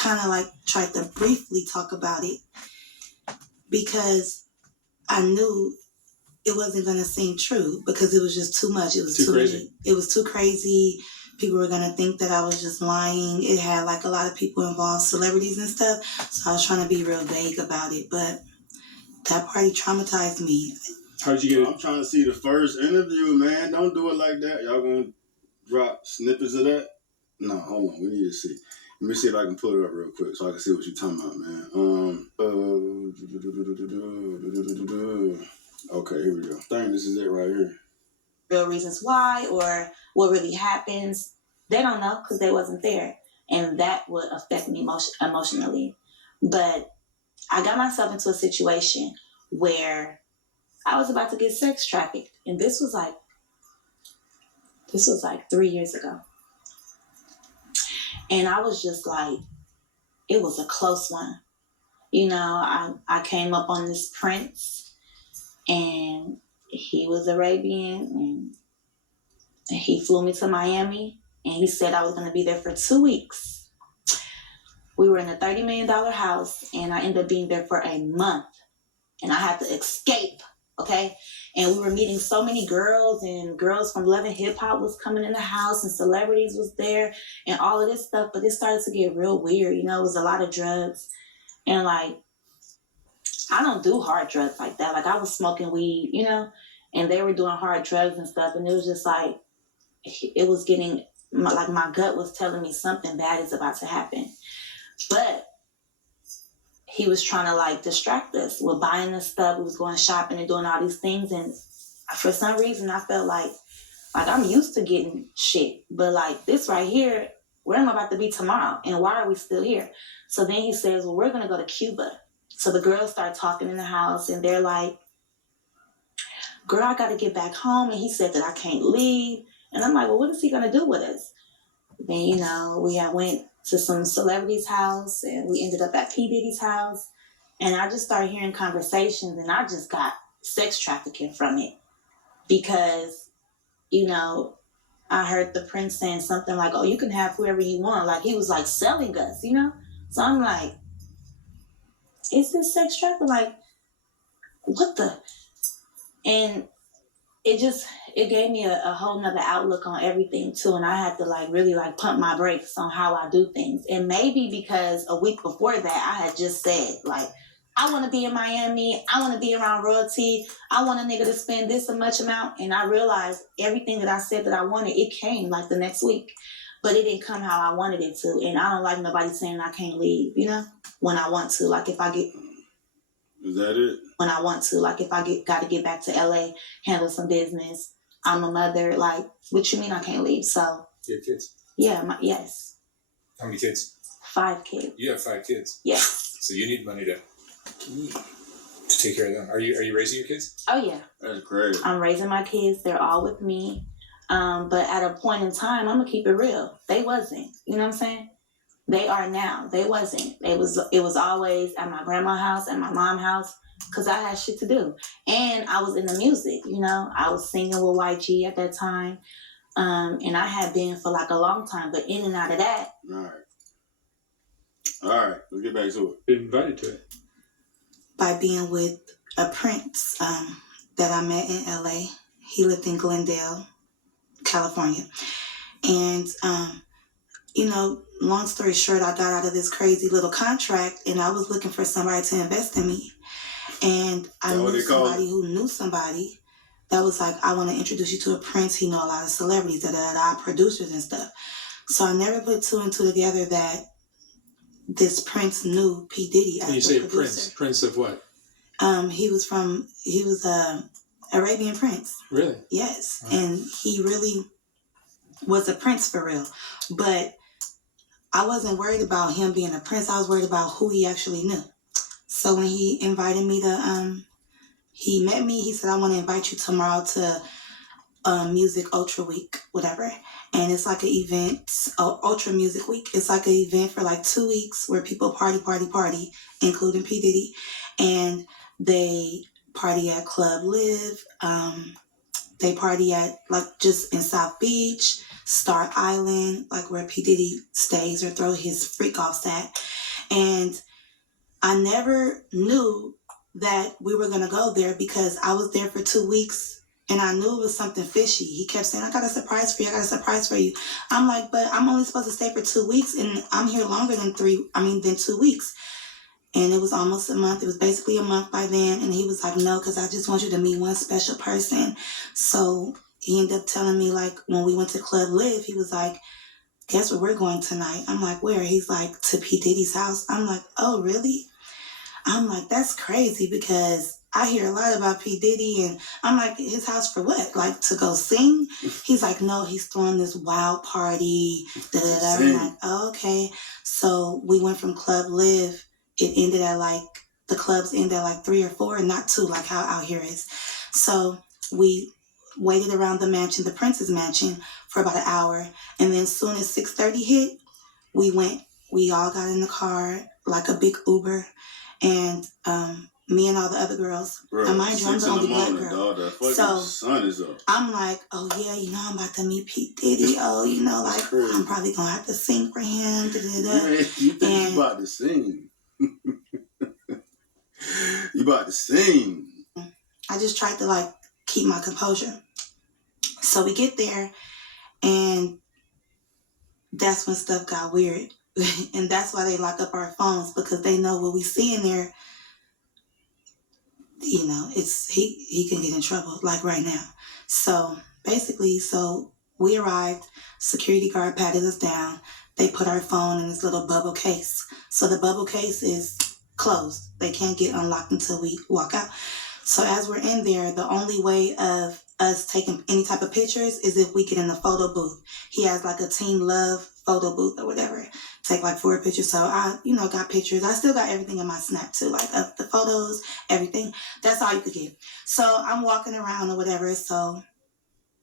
kind of like tried to briefly talk about it because I knew it wasn't going to seem true because it was just too much. It was too crazy. It was too crazy. People were going to think that I was just lying. It had like a lot of people involved, celebrities and stuff. So I was trying to be real vague about it. But that party traumatized me. How'd you get it? I'm trying to see the first interview, man. Don't do it like that. Y'all gonna drop snippets of that? No, hold on. We need to see. Let me see if I can pull it up real quick so I can see what you're talking about, man. Okay, here we go. I think this is it right here. Real reasons why or what really happens, they don't know because they wasn't there. And that would affect me emotionally. But I got myself into a situation where I was about to get sex trafficked. And this was like 3 years ago. And I was just like, it was a close one. You know, I came up on this prince and he was Arabian and he flew me to Miami and he said I was going to be there for 2 weeks. We were in a $30 million house and I ended up being there for a month and I had to escape. Okay. And we were meeting so many girls and girls from Love and Hip Hop was coming in the house and celebrities was there and all of this stuff. But it started to get real weird. You know, it was a lot of drugs and like, I don't do hard drugs like that. Like I was smoking weed, you know, and they were doing hard drugs and stuff. And it was just like, it was getting like my gut was telling me something bad is about to happen. But he was trying to like distract us with buying this stuff. We was going shopping and doing all these things. And for some reason, I felt like I'm used to getting shit. But like this right here, where am I about to be tomorrow? And why are we still here? So then he says, well, we're going to go to Cuba. So the girls start talking in the house and they're like, girl, I got to get back home. And he said that I can't leave. And I'm like, well, what is he going to do with us? Then, you know, we had went to some celebrity's house and we ended up at P. Diddy's house. And I just started hearing conversations and I just got sex trafficking from it because, you know, I heard the prince saying something like, oh, you can have whoever you want. Like he was like selling us, you know? So I'm like, is this sex trafficking? Like, what the? And it gave me a whole nother outlook on everything too. And I had to like really like pump my brakes on how I do things. And maybe because a week before that, I had just said like, I want to be in Miami. I want to be around royalty. I want a nigga to spend this much amount. And I realized everything that I said that I wanted, it came like the next week, but it didn't come how I wanted it to. And I don't like nobody saying I can't leave, you know, when I want to, like if I get... Is that it? When I want to, like if I got to get back to LA, handle some business. I'm a mother. Like, what you mean I can't leave? So. You have kids? Yeah. Yes. How many kids? 5 kids. You have 5 kids. Yes. So you need money to take care of them. Are you raising your kids? Oh yeah. That's great. I'm raising my kids. They're all with me. But at a point in time, I'm gonna keep it real. They wasn't. You know what I'm saying? They are now. They wasn't. It was always at my grandma's house, at my mom's house, because I had shit to do. And I was in the music, you know. I was singing with YG at that time. And I had been for like a long time, but in and out of that. All right. Let's get back to it. Been invited to it. By being with a prince that I met in LA. He lived in Glendale, California. And, you know, long story short, I got out of this crazy little contract and I was looking for somebody to invest in me. And I knew somebody who knew somebody that was like, I want to introduce you to a prince. He know a lot of celebrities, producers and stuff. So I never put 2 and 2 together that this prince knew P. Diddy as When you the say producer. Prince of what? He was a Arabian prince. Really? Yes. Wow. And he really was a prince for real. But I wasn't worried about him being a prince. I was worried about who he actually knew. So when he invited me to, he met me, he said, I want to invite you tomorrow to Music Ultra Week, whatever. And it's like an event, Ultra Music Week. It's like an event for like 2 weeks where people party, including P. Diddy. And they party at Club Live. They party at like just in South Beach, Star Island, like where P. Diddy stays or throw his freak offs at. And I never knew that we were going to go there because I was there for 2 weeks and I knew it was something fishy. He kept saying, I got a surprise for you. I got a surprise for you. I'm like, but I'm only supposed to stay for 2 weeks and I'm here longer than 2 weeks. And it was almost a month. It was basically a month by then. And he was like, no, because I just want you to meet one special person. So he ended up telling me, like, when we went to Club Live, he was like, guess where we're going tonight? I'm like, where? He's like, to P. Diddy's house. I'm like, oh, really? I'm like, that's crazy because I hear a lot about P. Diddy and I'm like, his house for what? Like to go sing? He's like, no, he's throwing this wild party. I'm like, oh, okay. So we went from Club Live. It ended at like, the clubs end at like 3 or 4 and not 2 like how out here is. So we waited around the mansion, the Prince's mansion, for about an hour. And then as soon as 6:30 hit, we went. We all got in the car, like a big Uber. And me and all the other girls. Bro, and mind you, I'm the only black girl. Dog, the so sun is up. I'm like, oh yeah, you know, I'm about to meet P. Diddy. Oh, you know, like I'm probably gonna have to sing for him. You think you about to sing? You about to sing? I just tried to like keep my composure. So we get there, and that's when stuff got weird. And that's why they lock up our phones, because they know what we see in there, you know, it's he can get in trouble like right now. So basically, so we arrived, security guard patted us down. They put our phone in this little bubble case. So the bubble case is closed. They can't get unlocked until we walk out. So as we're in there, the only way of us taking any type of pictures is if we get in the photo booth. He has like a Team Love photo booth or whatever. Take like 4 pictures. So I, you know, got pictures. I still got everything in my Snap too, like of the photos, everything. That's all you could get. So I'm walking around or whatever. So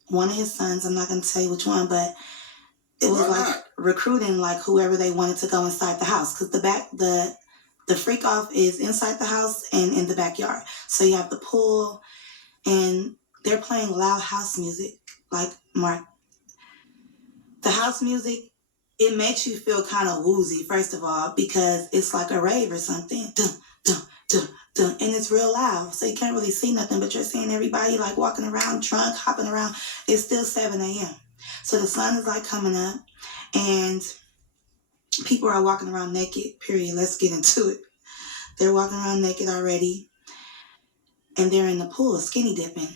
one of his sons, I'm not going to say which one, but it was like recruiting like whoever they wanted to go inside the house, because the freak off is inside the house and in the backyard. So you have the pool, and they're playing loud house music. Like, Mark, the house music, it makes you feel kind of woozy, first of all, because it's like a rave or something. Dun, dun, dun, dun, and it's real loud. So you can't really see nothing, but you're seeing everybody like walking around, drunk, hopping around. It's still 7 a.m. So the sun is like coming up, and people are walking around naked, period. Let's get into it. They're walking around naked already, and they're in the pool skinny dipping,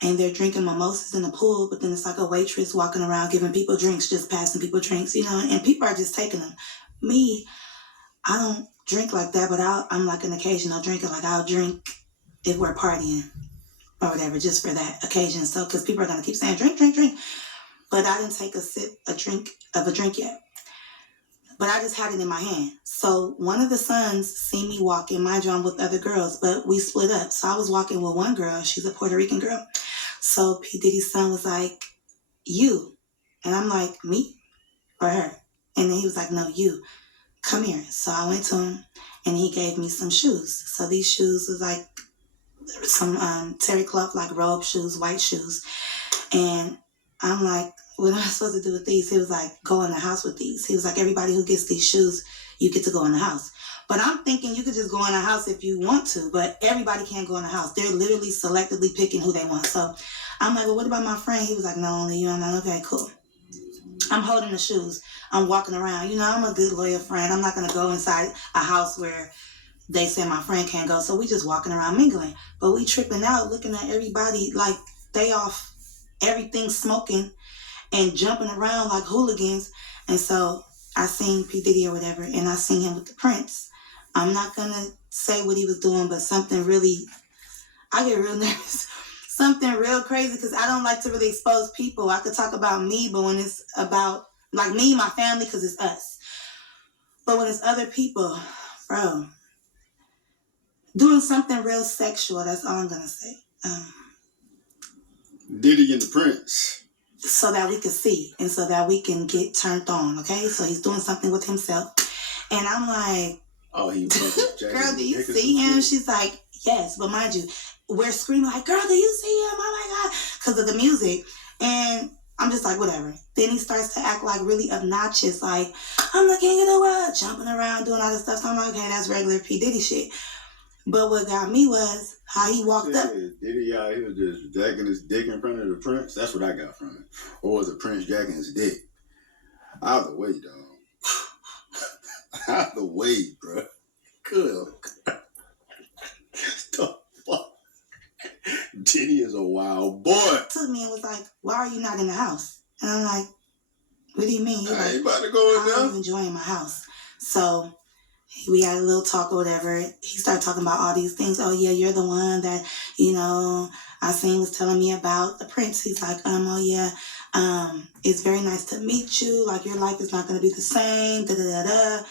and they're drinking mimosas in the pool, but then it's like a waitress walking around giving people drinks, just passing people drinks, you know, and people are just taking them. Me, I don't drink like that, but I'm like an occasional drinker. Like I'll drink if we're partying or whatever, just for that occasion. So, because people are going to keep saying drink, drink, drink, but I didn't take a drink yet. But I just had it in my hand. So one of the sons seen me walking, mind you, I'm with other girls, but we split up. So I was walking with one girl. She's a Puerto Rican girl. So P. Diddy's son was like, you. And I'm like, me or her? And then he was like, no, you. Come here. So I went to him, and he gave me some shoes. So these shoes was like some terry cloth, like robe shoes, white shoes. And I'm like, what am I supposed to do with these? He was like, go in the house with these. He was like, everybody who gets these shoes, you get to go in the house. But I'm thinking you could just go in the house if you want to, but everybody can't go in the house. They're literally selectively picking who they want. So I'm like, well, what about my friend? He was like, no, only you. I'm like, okay, cool. I'm holding the shoes. I'm walking around. You know, I'm a good loyal friend. I'm not going to go inside a house where they say my friend can't go. So we just walking around mingling. But we tripping out, looking at everybody like they off, everything smoking and jumping around like hooligans. And so I seen P. Diddy or whatever, and I seen him with the Prince. I'm not going to say what he was doing, but something really, I get real nervous. Something real crazy, because I don't like to really expose people. I could talk about me, but when it's about, like, me, my family, because it's us. But when it's other people, bro, doing something real sexual, that's all I'm going to say. Diddy and the Prince. So that we can see, and so that we can get turned on, okay? So he's doing something with himself. And I'm like, oh, he girl, do you see him? She's like, yes. But mind you, we're screaming like, girl, do you see him? Oh my God. Because of the music. And I'm just like, whatever. Then he starts to act like really obnoxious, like, I'm the king of the world, jumping around, doing all this stuff. So I'm like, okay, that's regular P. Diddy shit. But what got me was how he walked up. Diddy out here just jacking his dick in front of the prince. That's what I got from it. Or was the prince jacking his dick? Out of the way, dog. Out of the way, bro. Good. The fuck? Diddy is a wild boy. Took me and was like, why are you not in the house? And I'm like, what do you mean? He's I ain't like, about to go in how are there. you enjoying my house? So we had a little talk or whatever. He started talking about all these things. Oh yeah, you're the one that, I seen was telling me about the prince. He's like, oh yeah, it's very nice to meet you. Like your life is not gonna be the same. Da da da da.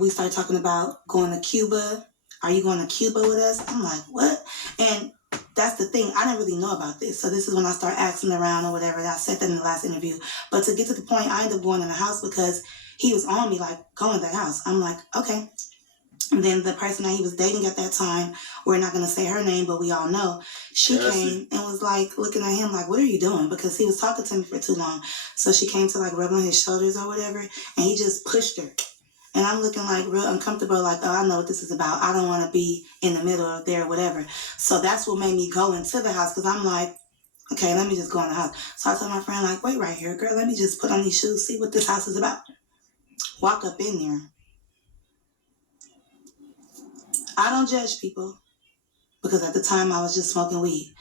We started talking about going to Cuba. Are you going to Cuba with us? I'm like, what? And that's the thing. I didn't really know about this. So this is when I start asking around or whatever. And I said that in the last interview. But to get to the point, I ended up going in the house because he was on me, like, go in that house. I'm like, okay. And then the person that he was dating at that time, we're not going to say her name, but we all know, she came and was like looking at him like, what are you doing? Because he was talking to me for too long. So she came to like rub on his shoulders or whatever. And he just pushed her. And I'm looking like real uncomfortable, like, oh, I know what this is about. I don't want to be in the middle of there or whatever. So that's what made me go into the house because I'm like, okay, let me just go in the house. So I told my friend, like, wait right here, girl, let me just put on these shoes, see what this house is about. Walk up in there. I don't judge people because at the time I was just smoking weed.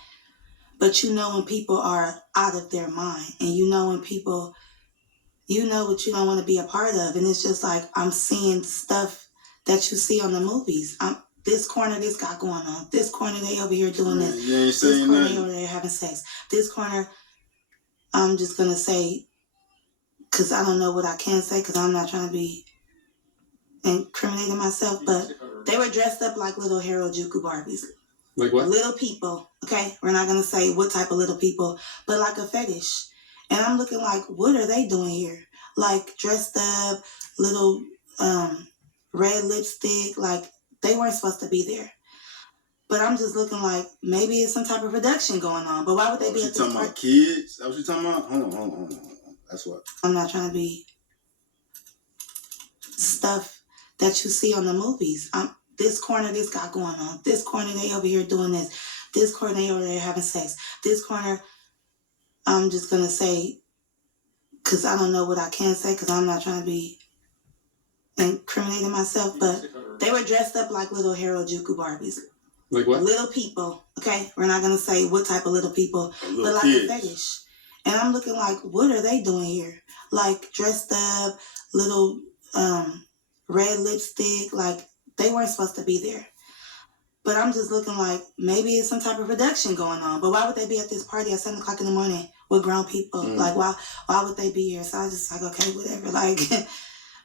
But you know when people are out of their mind and you know when people, you know what you don't want to be a part of. And it's just like I'm seeing stuff that you see on the movies. This corner, this got going on. This corner, they over here doing this. You ain't This saying corner, nothing. they over there having sex. This corner, I'm just going to say, because I don't know what I can say because I'm not trying to be incriminating myself, but they were dressed up like little Harajuku Barbies. Like what? Little people, okay? We're not going to say what type of little people, but like a fetish. And I'm looking like, what are they doing here? Like dressed up, little red lipstick, like they weren't supposed to be there. But I'm just looking like maybe it's some type of production going on. But why would they be at this party? Talking about kids? That's what you talking about? Hold on. That's what. I'm not trying to be stuff that you see on the movies. This corner, this got going on. This corner, they over here doing this. This corner, they over there having sex. This corner, I'm just going to say, because I don't know what I can say, because I'm not trying to be incriminating myself, but they were dressed up like little Harajuku Barbies. Like what? Little people, okay? We're not going to say what type of little people, but like kids. a fetish. And I'm looking like, what are they doing here? Like dressed up, little red lipstick, like they weren't supposed to be there. But I'm just looking like maybe it's some type of production going on. But why would they be at this party at 7 o'clock in the morning with grown people? Like why would they be here? So I was just like, okay, whatever. Like,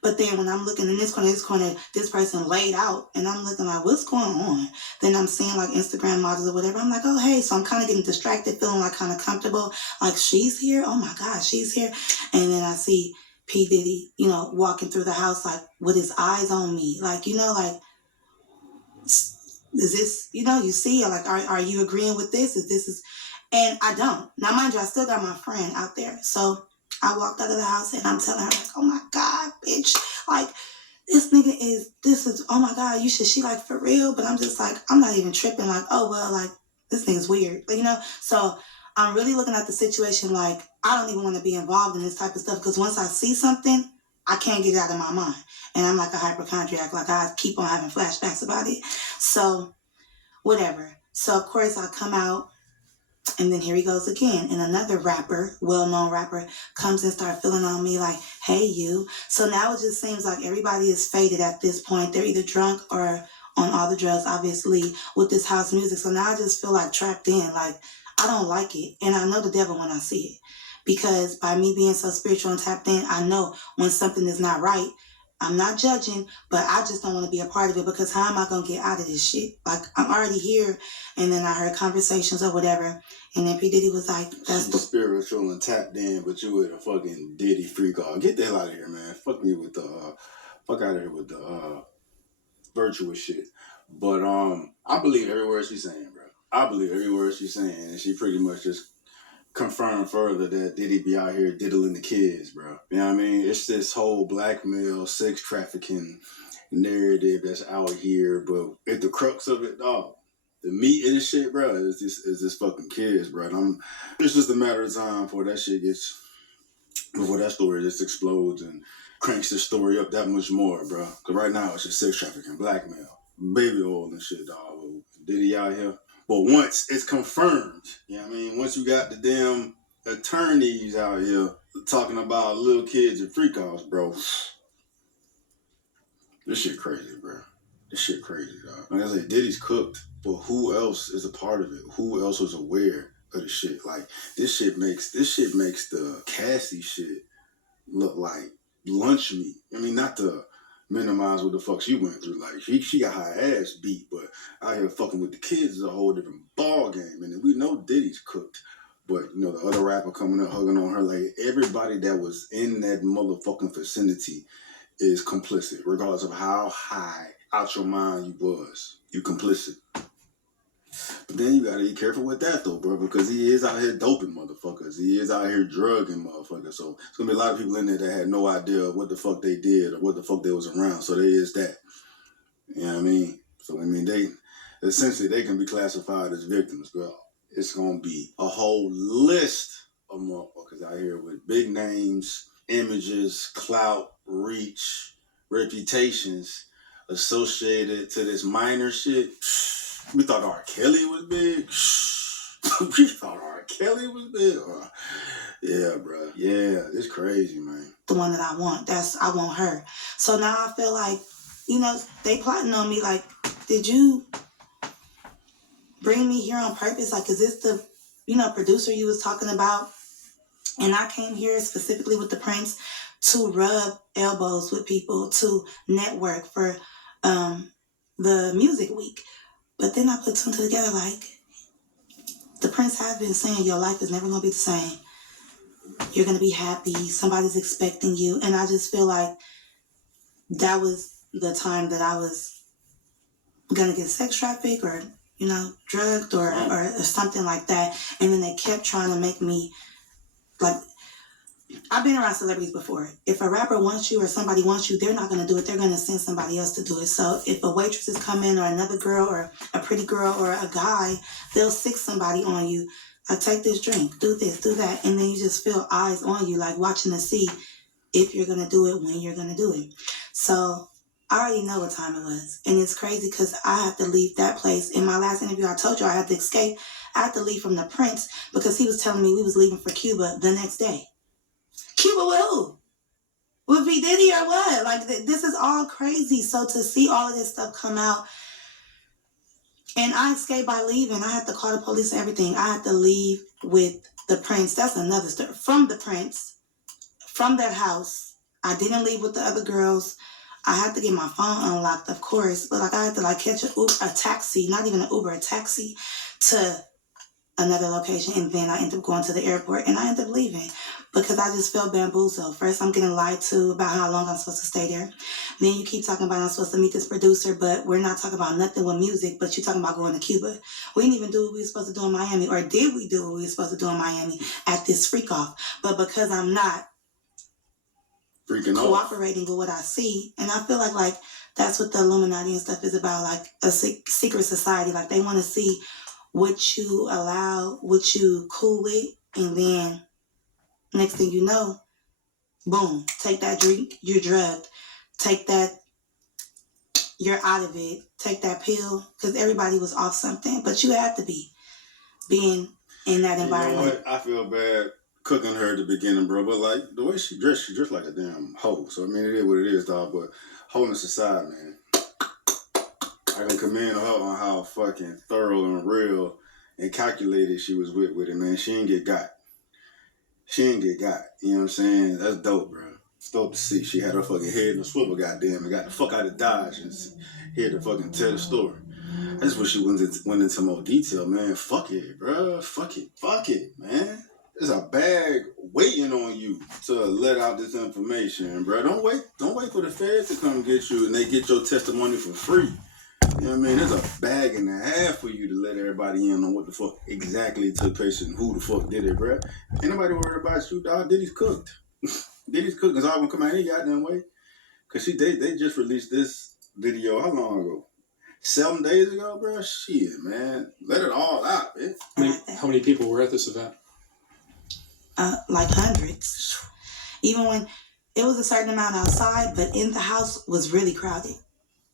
but then when I'm looking in this corner, this person laid out, and I'm looking like, what's going on? Then I'm seeing like Instagram models or whatever. I'm like, oh hey, so I'm kind of getting distracted, feeling like kind of comfortable. Like she's here. Oh my gosh, she's here. And then I see P Diddy, walking through the house like with his eyes on me, like like. Is this, you see, like, are you agreeing with this? And I don't. Now, mind you, I still got my friend out there. So I walked out of the house and I'm telling her, like, oh my God, bitch. Like, this is, oh my God, she like for real? But I'm just like, I'm not even tripping. Like, oh, well, like, this thing is weird, So I'm really looking at the situation like, I don't even want to be involved in this type of stuff because once I see something, I can't get it out of my mind. And I'm like a hypochondriac. Like, I keep on having flashbacks about it. So, whatever. So, of course, I come out, and then here he goes again. And another rapper, well-known rapper, comes and starts feeling on me like, hey, you. So now it just seems like everybody is faded at this point. They're either drunk or on all the drugs, obviously, with this house music. So now I just feel like trapped in. Like, I don't like it. And I know the devil when I see it. Because by me being so spiritual and tapped in, I know when something is not right. I'm not judging, but I just don't want to be a part of it because how am I going to get out of this shit? Like, I'm already here. And then I heard conversations or whatever. And then P. Diddy was like, that's the spiritual and tapped in, but you with a fucking Diddy freak off. Get the hell out of here, man. Fuck me with the, fuck out of here with the virtuous shit. But I believe every word she's saying, bro. I believe every word she's saying. And she pretty much just confirm further that Diddy be out here diddling the kids, bro. You know what I mean? It's this whole blackmail, sex trafficking narrative that's out here, but at the crux of it, dog, the meat of this shit, bro, is this fucking kids, bro. It's just a matter of time before that shit gets, before that story just explodes and cranks the story up that much more, bro. Because right now it's just sex trafficking, blackmail, baby oil and shit, dog. Diddy out here. But once it's confirmed, you know what I mean? Once you got the damn attorneys out here talking about little kids and freak offs, bro. This shit crazy, bro. This shit crazy, dog. Like I said, Diddy's cooked, but who else is a part of it? Who else was aware of the shit? Like this shit makes the Cassie shit look like lunch meat. I mean, not to minimize what the fuck she went through. Like she got her ass beat, but out here fucking with the kids is a whole different ball game. And we know Diddy's cooked. But you know, the other rapper coming up hugging on her, like everybody that was in that motherfucking vicinity is complicit, regardless of how high out your mind you was. You complicit. But then you gotta be careful with that though, bro, because he is out here doping motherfuckers. He is out here drugging motherfuckers. So it's gonna be a lot of people in there that had no idea what the fuck they did or what the fuck they was around. So there is that. You know what I mean? So I mean they can be classified as victims, but it's gonna be a whole list of motherfuckers out here with big names, images, clout, reach, reputations associated to this minor shit. We thought R. Kelly was big. We thought R. Kelly was big. Yeah, bro. Yeah, it's crazy, man. The one that I want. I want her. So now I feel like, they plotting on me. Like, did you bring me here on purpose? Like, is this the, producer you was talking about? And I came here specifically with the Prince to rub elbows with people, to network for the music week. But then I put two together, like, the Prince has been saying your life is never going to be the same. You're going to be happy. Somebody's expecting you. And I just feel like that was the time that I was going to get sex trafficked or, drugged or something like that. And then they kept trying to make me, like, I've been around celebrities before. If a rapper wants you or somebody wants you, they're not going to do it. They're going to send somebody else to do it. So if a waitress is coming or another girl or a pretty girl or a guy, they'll sick somebody on you. Take this drink, do this, do that. And then you just feel eyes on you, like watching to see if you're going to do it, when you're going to do it. So I already know what time it was. And it's crazy because I have to leave that place. In my last interview, I told you I had to escape. I had to leave from the Prince because he was telling me we was leaving for Cuba the next day. Cuba with who? With P. Diddy or what? Like, this is all crazy. So to see all of this stuff come out, and I escaped by leaving. I had to call the police and everything. I had to leave with the Prince. That's another story. From the Prince, from that house. I didn't leave with the other girls. I had to get my phone unlocked, of course. But I had to catch a taxi, not even an Uber, a taxi to another location. And then I ended up going to the airport and I ended up leaving because I just felt bamboozled. First, I'm getting lied to about how long I'm supposed to stay there. Then you keep talking about I'm supposed to meet this producer, but we're not talking about nothing with music, but you're talking about going to Cuba. We didn't even do what we were supposed to do in Miami, or did we do what we were supposed to do in Miami at this freak off? But because I'm not freaking cooperating with what I see, and I feel like that's what the Illuminati and stuff is about, like a secret society. Like they want to see what you allow, what you cool with, and then next thing you know, boom, take that drink, you're drugged. Take that, you're out of it. Take that pill, because everybody was off something, but you had to be being in that environment. You know what? I feel bad cooking her at the beginning, bro, but like the way she dressed like a damn hoe. So I mean, it is what it is, dog. But wholeness aside, man, I can commend her on how fucking thorough and real and calculated she was with it, man. She didn't get got. You know what I'm saying? That's dope, bro. It's dope to see. She had her fucking head in a swivel, goddamn, and got the fuck out of Dodge and here to fucking tell the story. That's what she went into more detail, man. Fuck it, bro. Fuck it, man. There's a bag waiting on you to let out this information, bro. Don't wait for the feds to come get you and they get your testimony for free. You know what I mean? There's a bag and a half for you to let everybody in on what the fuck exactly took place and who the fuck did it, bruh. Ain't nobody worried about you, dog. Diddy's cooked. Diddy's cooked. It's all gonna come out any goddamn way. Cause they just released this video how long ago? 7 days ago, bro. Shit, man. Let it all out, man. How many people were at this event? Like hundreds. Even when it was a certain amount outside, but in the house was really crowded.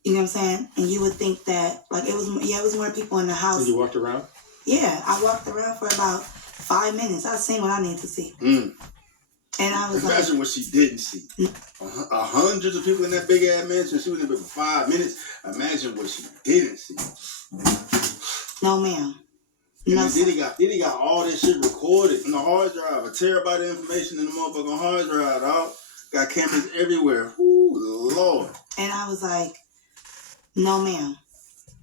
You know what I'm saying? And you would think that, like, it was more people in the house. And you walked around? Yeah, I walked around for about 5 minutes. I seen what I needed to see. And I was Imagine what she didn't see. Hundreds of people in that big ass mansion. She was in there for 5 minutes. Imagine what she didn't see. No, ma'am. No, Diddy got all this shit recorded in the hard drive. A terabyte of information in the motherfucking hard drive, dog. Got cameras everywhere. Ooh, Lord. And I was like, no, ma'am.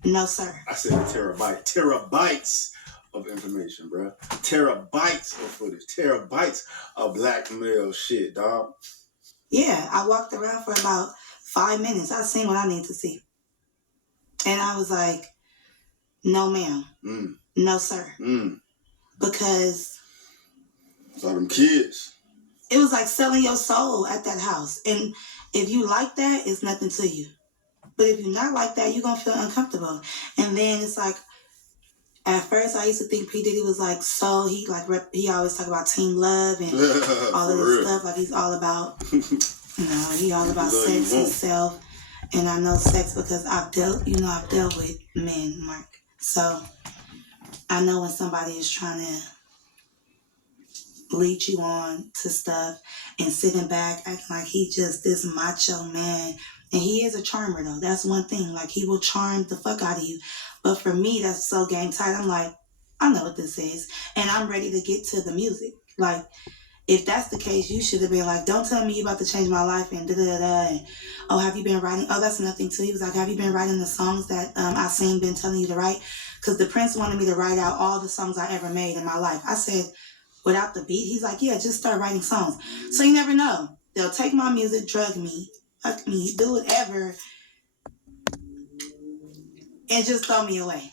No, sir. I said a terabyte. Terabytes of information, bro. Terabytes of footage. Terabytes of blackmail shit, dog. Yeah, I walked around for about 5 minutes. I seen what I need to see. And I was like, no, ma'am. No, sir. Because it's all them kids. It was like selling your soul at that house. And if you like that, it's nothing to you. But if you're not like that, you're going to feel uncomfortable. And then it's like, at first I used to think P. Diddy was like, so he always talk about team love and all of this stuff. Like he's all about, he all about sex himself. And I know sex because I've dealt with men, Mark. So I know when somebody is trying to lead you on to stuff and sitting back acting like he just this macho man. And he is a charmer though. That's one thing. Like he will charm the fuck out of you. But for me, that's so game tight. I'm like, I know what this is. And I'm ready to get to the music. Like, if that's the case, you should have been like, don't tell me you about to change my life and da-da-da-da. And, oh, have you been writing? Oh, that's nothing too. He was like, have you been writing the songs that I seen been telling you to write? Because the Prince wanted me to write out all the songs I ever made in my life. I said, without the beat? He's like, yeah, just start writing songs. So you never know. They'll take my music, drug me, fuck me, do whatever, and just throw me away,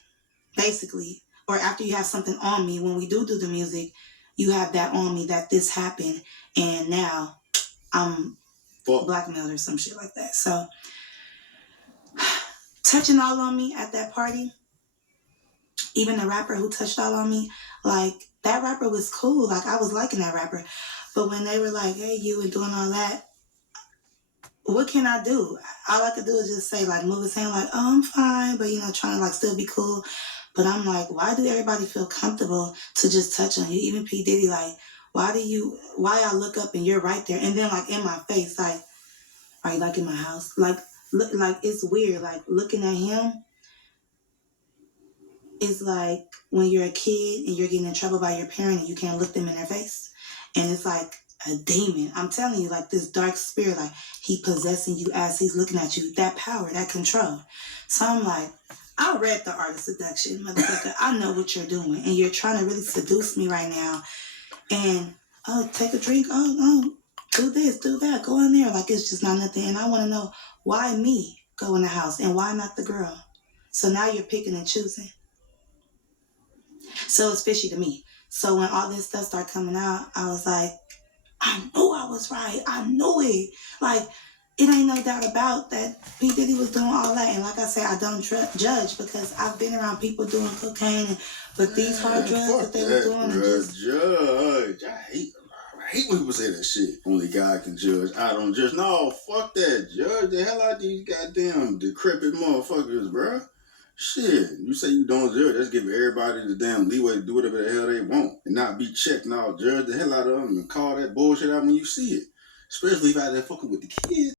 basically. Or after you have something on me, when we do the music, you have that on me that this happened, and now I'm blackmailed or some shit like that. So touching all on me at that party, even the rapper who touched all on me, like, that rapper was cool. Like, I was liking that rapper. But when they were like, hey, you, and doing all that, what can I do? All I could do is just say, like, move his hand, like, oh, I'm fine, but, trying to, like, still be cool. But I'm like, why do everybody feel comfortable to just touch on you? Even P. Diddy, like, why I look up and you're right there? And then, like, in my face, like, are you, like, in my house? Like, look, like, it's weird. Like, looking at him is like when you're a kid and you're getting in trouble by your parent and you can't look them in their face. And it's like a demon. I'm telling you, like, this dark spirit, like, he possessing you as he's looking at you. That power, that control. So I'm like, I read The Art of Seduction, motherfucker. I know what you're doing. And you're trying to really seduce me right now. And, oh, take a drink. Oh, do this, do that. Go in there. Like, it's just not nothing. And I want to know, why me go in the house and why not the girl? So now you're picking and choosing. So it's fishy to me. So when all this stuff started coming out, I was like, I knew I was right. I knew it. Like, it ain't no doubt about that P. Diddy was doing all that. And like I said, I don't judge because I've been around people doing cocaine. But these hard drugs that they were doing. Judge. I hate when people say that shit. Only God can judge. I don't judge. No, fuck that. Judge the hell out of these goddamn decrepit motherfuckers, bruh. Shit, you say you don't judge, let's give everybody the damn leeway to do whatever the hell they want and not be checked. Now, judge the hell out of them and call that bullshit out when you see it. Especially if I there fucking with the kids.